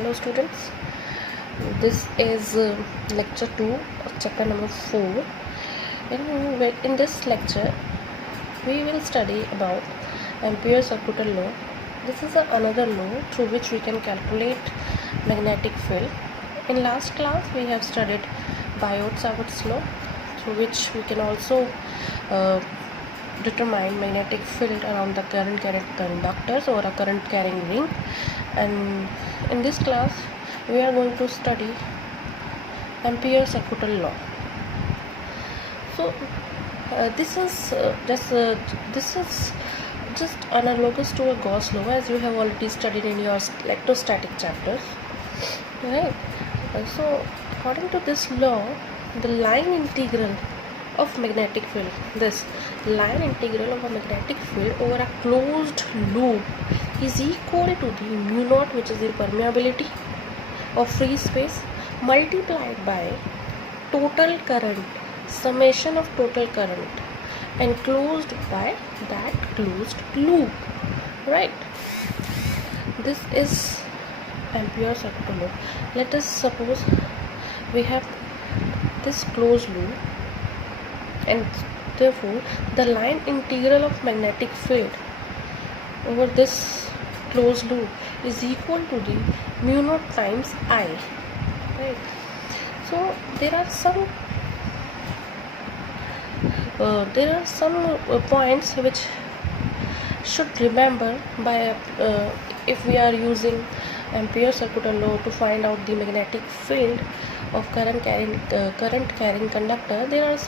Hello students, this is lecture 2 of chapter number 4. In this lecture we will study about Ampere's circular law. This is another law through which we can calculate magnetic field. In last class we have studied Biot-Savart's law, through which we can also determine magnetic field around the current carrying conductors or a current carrying ring. And in this class we are going to study Ampere's circular law. So this is just analogous to a Gauss law, as you have already studied in your electrostatic chapters, right? So according to this law, the line integral of magnetic field, this line integral of a magnetic field over a closed loop is equal to the mu naught, which is the permeability of free space, multiplied by total current, summation of total current enclosed by that closed loop, right? This is Ampere's circular law. Let us suppose we have this closed loop, and therefore the line integral of magnetic field over this closed loop is equal to the mu naught times I, right? So there are some points which should remember by if we are using Ampere's circular law to find out the magnetic field of current carrying conductor. There are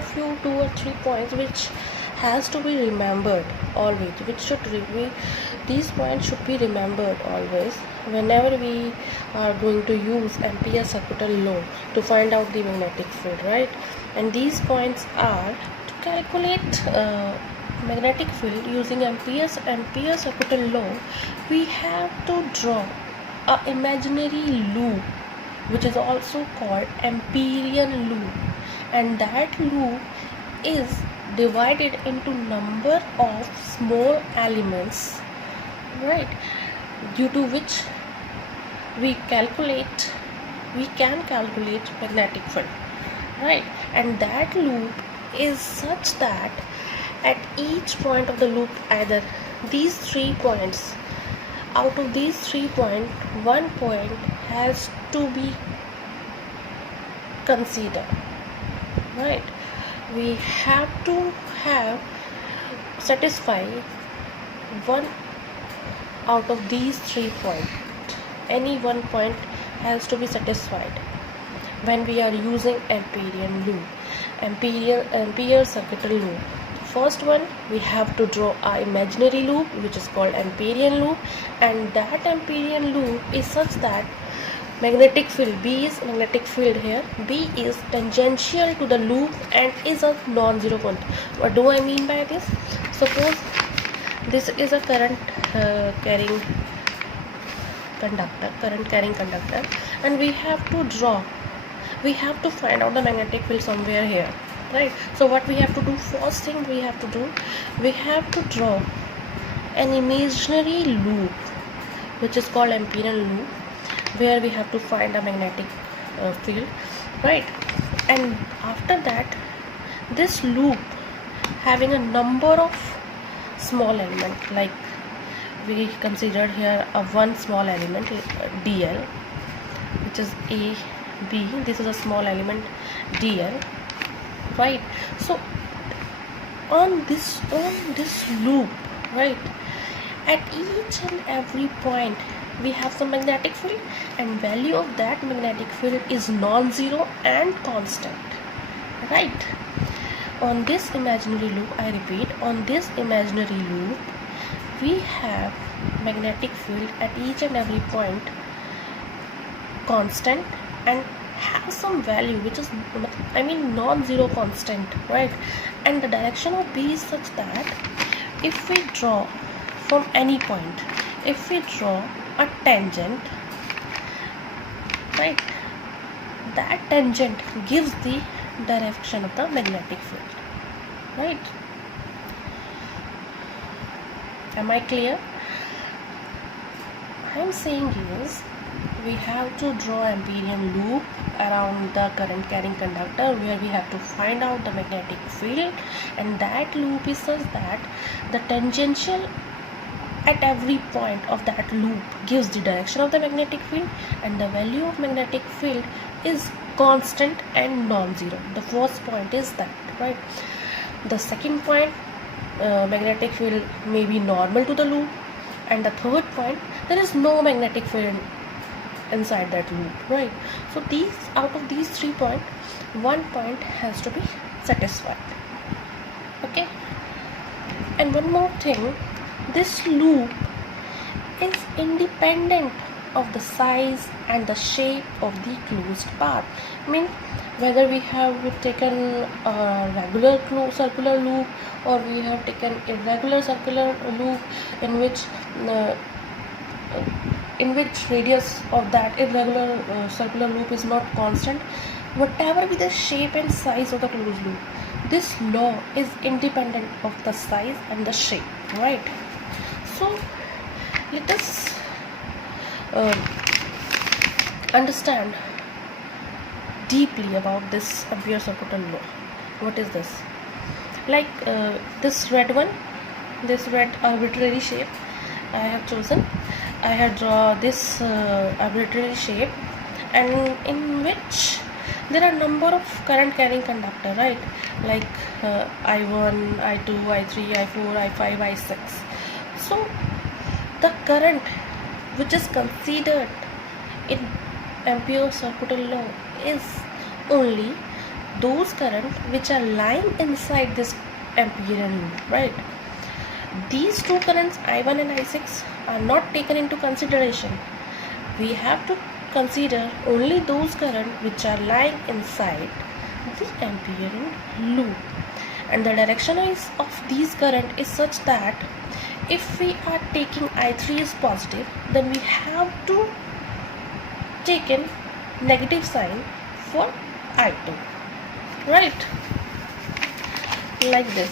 few 2 or 3 points which has to be remembered always, these points should be remembered always whenever we are going to use Ampere's circular law to find out the magnetic field, right? And these points are: to calculate magnetic field using Ampere's circular law, we have to draw a imaginary loop, which is also called Amperian loop, and that loop is divided into number of small elements, right, due to which we can calculate magnetic field, right? And that loop is such that at each point of the loop, either these 3 points, out of these 3 points, 1 point has to be considered, right? We have to satisfy 1 out of these 3 points. Any 1 point has to be satisfied when we are using Amperian loop, Ampere's circular law. First one, we have to draw our imaginary loop, which is called Amperian loop, and that Amperian loop is such that magnetic field B is magnetic field here. B is tangential to the loop and is a non-zero quantity. What do I mean by this? Suppose this is a current carrying conductor, and we have to find out the magnetic field somewhere here, right? So what we have to do, first thing we have to draw an imaginary loop, which is called Amperian loop, where we have to find a magnetic field, right? And after that, this loop having a number of small elements, like we considered here a one small element, dl, which is a b. This is a small element dl, right? So on this loop, right, at each and every point we have some magnetic field, and value of that magnetic field is non-zero and constant, right? On this imaginary loop, I repeat, on this imaginary loop we have magnetic field at each and every point constant and have some value which is non-zero constant, right? And the direction of B is such that if we draw from any point, if we draw a tangent, right, that tangent gives the direction of the magnetic field, right? Am I clear? I am saying is we have to draw Amperian loop around the current carrying conductor, where we have to find out the magnetic field, and that loop is such that the tangential at every point of that loop gives the direction of the magnetic field, and the value of magnetic field is constant and non-zero. The first point is that, right? The second point, magnetic field may be normal to the loop, and the third point, there is no magnetic field inside that loop, right? So these, out of these 3 points, one point has to be satisfied. Okay, and one more thing, this loop is independent of the size and the shape of the closed path. I mean, whether we have taken a regular circular loop, or we have taken irregular circular loop in which radius of that irregular circular loop is not constant, whatever be the shape and size of the closed loop, this law is independent of the size and the shape, right? So let us understand deeply about this Ampere-Circuital law. What is this? Like this red one, this red arbitrary shape I have chosen. I have drawn this arbitrary shape, and in which there are number of current carrying conductor, right? Like I1, I2, I3, I4, I5, I6. So the current which is considered in Ampere-Circuital law is only those current which are lying inside this Amperian loop, right? These two currents, I1 and I6, are not taken into consideration. We have to consider only those current which are lying inside the Amperian loop, and the direction of these current is such that if we are taking I3 is positive, then we have to take in negative sign for I2, right? Like this.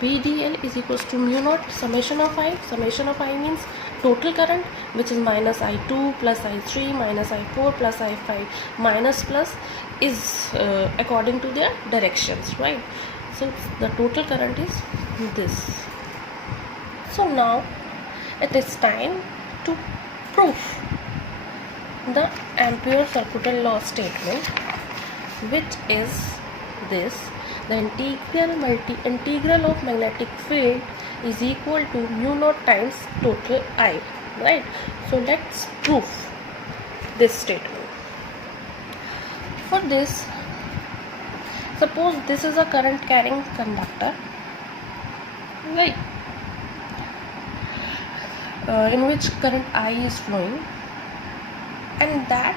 VDL is equals to mu naught summation of I. Summation of I means total current, which is minus I2 plus I3 minus I4 plus I5. Minus plus is according to their directions, right? So the total current is this. So now it is time to prove the Ampere-Circuital law statement, which is this: the integral of magnetic field is equal to mu naught times total I, right? So let's prove this statement. For this, suppose this is a current carrying conductor, right, in which current I is flowing, and that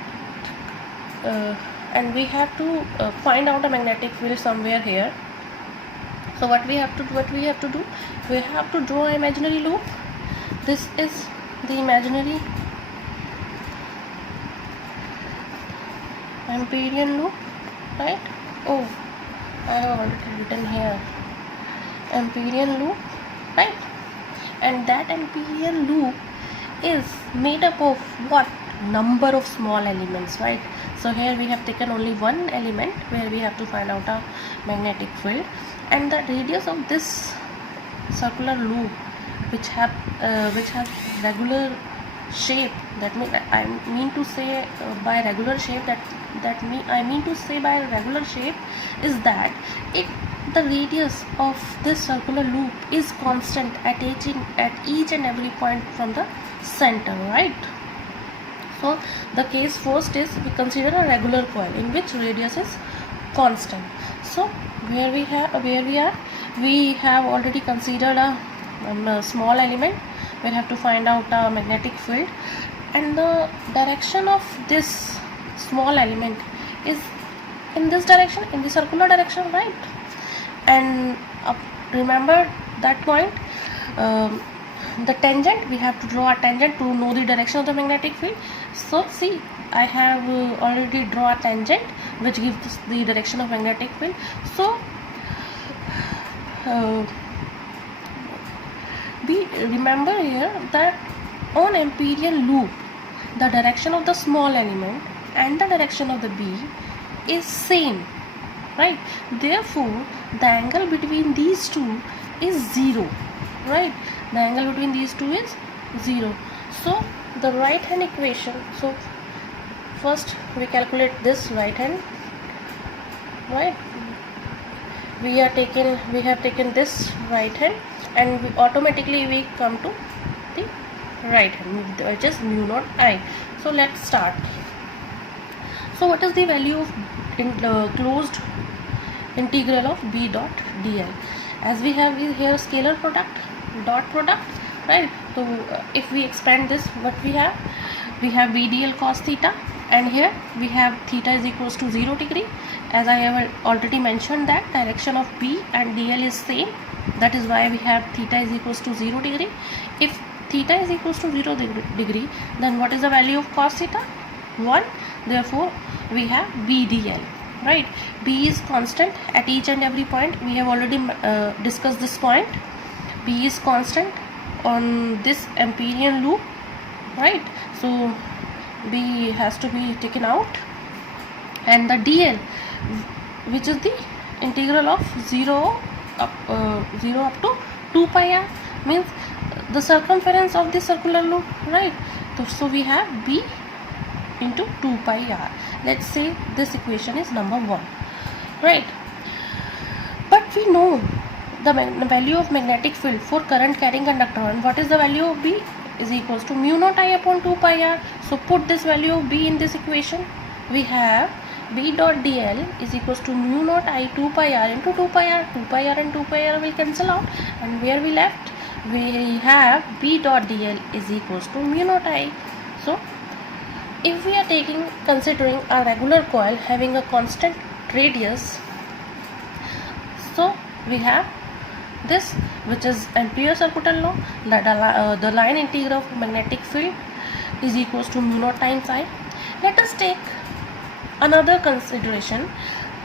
and we have to find out a magnetic field somewhere here. So what we have to do? We have to draw an imaginary loop. This is the imaginary Amperian loop, right? Oh, I have already written here Amperian loop, right? And that Amperian loop is made up of what? Number of small elements, right? So here we have taken only one element where we have to find out a magnetic field, and the radius of this circular loop, which have regular shape. That means I mean to say by regular shape is that if the radius of this circular loop is constant at each and every point from the center, right? So the case first is we consider a regular coil in which radius is constant. So we have already considered a small element. We have to find out a magnetic field, and the direction of this small element is in this direction, in the circular direction, right? And remember that point, the tangent, we have to draw a tangent to know the direction of the magnetic field. So see, I have already drawn a tangent which gives the direction of magnetic field. So we remember here that on Amperian loop, the direction of the small element and the direction of the B is same, right? Therefore, the angle between these two is 0, right? The angle between these two is 0. So the right hand equation, so first we calculate this right hand, right? We have taken this right hand, and automatically we come to the right hand, which is mu naught I. So let's start. So what is the value of closed integral of B dot dl? As we have here scalar product, dot product, right? So if we expand this, what we have B dl cos theta, and here we have theta is equals to 0 degree. As I have already mentioned that direction of B and dl is same, that is why we have theta is equals to 0 degree. If theta is equals to 0 degree, then what is the value of cos theta? 1. Therefore we have B dl, right? B is constant at each and every point. We have already discussed this point. B is constant on this Amperian loop, right? So B has to be taken out, and the dl, which is the integral of 0 up to 2 pi r, means the circumference of the circular loop, right? So we have B into 2 pi r. Let's say this equation is number 1, right? But we know the value of magnetic field for current carrying conductor, and what is the value of B? Is equals to mu naught I upon 2 pi r. So put this value of B in this equation. We have B dot dl is equals to mu naught I 2 pi r into 2 pi r. 2 pi r and 2 pi r will cancel out, and where we left, we have B dot dl is equals to mu naught I. So if we are considering a regular coil having a constant radius, so we have this, which is Ampere circuital law. The line integral of magnetic field is equals to mu naught times I. Let us take another consideration.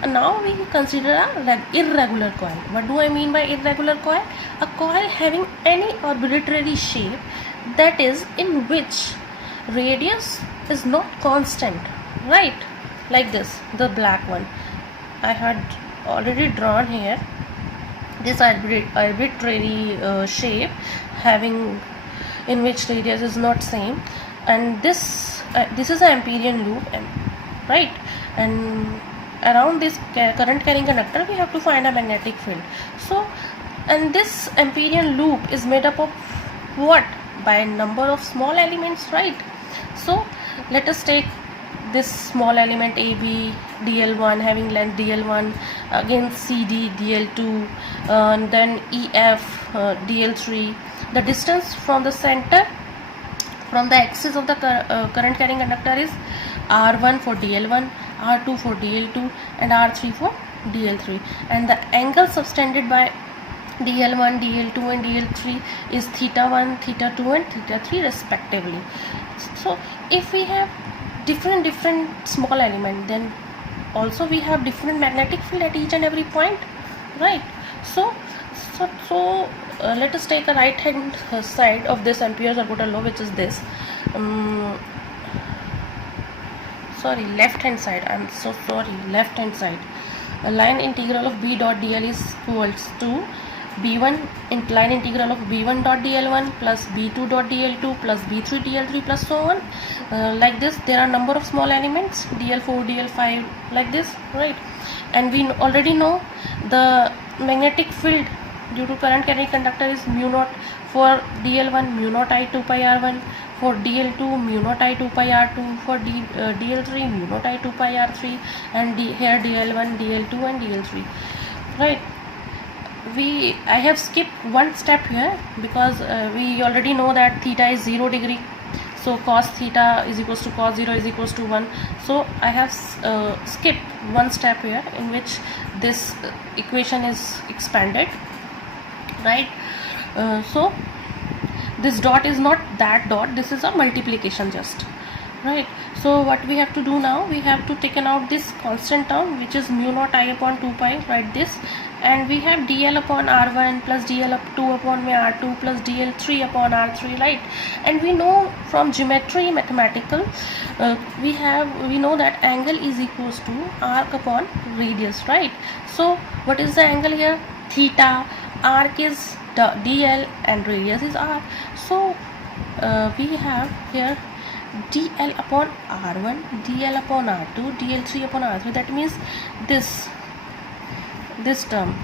Now we consider a irregular coil. What do I mean by irregular coil? A coil having any arbitrary shape, that is, in which radius is not constant, right? Like this, the black one I had already drawn here, this arbitrary shape having, in which radius is not same, and this is an Amperian loop, right? And around this current carrying conductor we have to find a magnetic field. So, and this Amperian loop is made up of what? By a number of small elements, right? So let us take this small element AB dl1 having length dl1, again CD dl2, and then EF dl3. The distance from the center, from the axis of the current carrying conductor is R1 for dl1, R2 for dl2, and R3 for dl3, and the angle subtended by dl1, dl2 and dl3 is theta 1, theta 2 and theta 3 respectively. So if we have different small element, then also we have different magnetic field at each and every point, right? So let us take a right hand side of this Ampere circuital law, which is this left hand side, I'm so sorry, left hand side. A line integral of B dot dl is equals to B1 line integral of B1 dot dl1 plus B2 dot dl2 plus B3 dl3 plus so on. Like this, there are number of small elements dl4, dl5, like this, right? And we already know the magnetic field due to current carrying conductor is mu naught for dl1, mu naught I 2 pi r1, for dl2 mu naught I 2 pi r2, for dl3 mu naught I 2 pi r3, and here dl1, dl2 and dl3, right? I have skipped one step here because we already know that theta is 0 degree, so cos theta is equals to cos 0 is equals to 1. So I have skipped one step here in which this equation is expanded, right? So this dot is not that dot, this is a multiplication just, right? So what we have to do now, we have to taken out this constant term which is mu naught I upon 2 pi, write this, and we have dl upon r1 plus dl up 2 upon r2 plus dl3 upon r3, right? And we know from geometry mathematical, we know that angle is equals to arc upon radius, right? So what is the angle here? Theta. Arc is dl and radius is r. So we have here dl upon r1, dl upon r2, dl3 upon r3. That means this term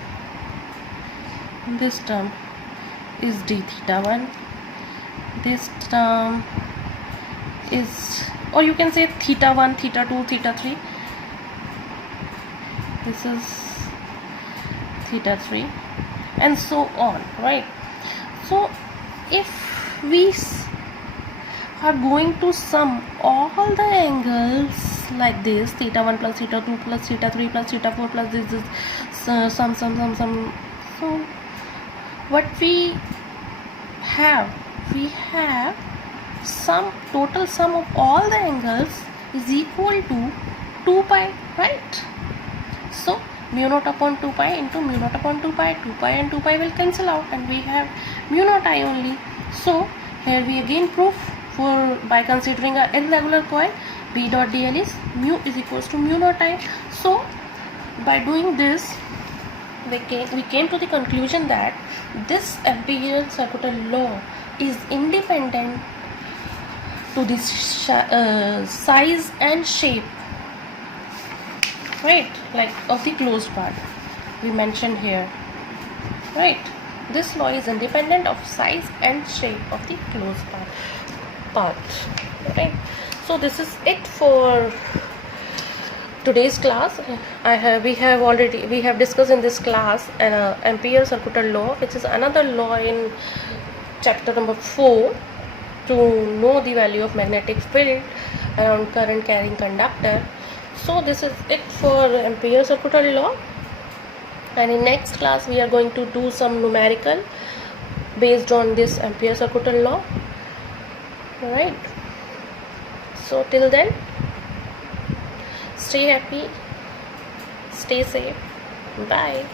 is d theta 1, this term is, or you can say theta 1, theta 2, theta 3, this is theta 3, and so on, right? So if we are going to sum all the angles like this, theta 1 plus theta 2 plus theta 3 plus theta 4 plus this is sum. So what we have total sum of all the angles is equal to 2 pi, right? So mu naught upon 2 pi into mu naught upon 2 pi, 2 pi and 2 pi will cancel out, and we have mu naught I only. So here we again prove by considering a irregular coil, B dot dl is mu is equals to mu naught I. So by doing this, we came to the conclusion that this Ampere circular law is independent to the size and shape, right, like of the closed path we mentioned here, right? This law is independent of size and shape of the closed path, right? So this is it for today's class. We have discussed in this class an Ampere circular law, which is another law in chapter number 4, to know the value of magnetic field around current carrying conductor. So this is it for Ampere circular law, and in next class we are going to do some numerical based on this Ampere circular law. Alright, so till then, stay happy, stay safe, bye.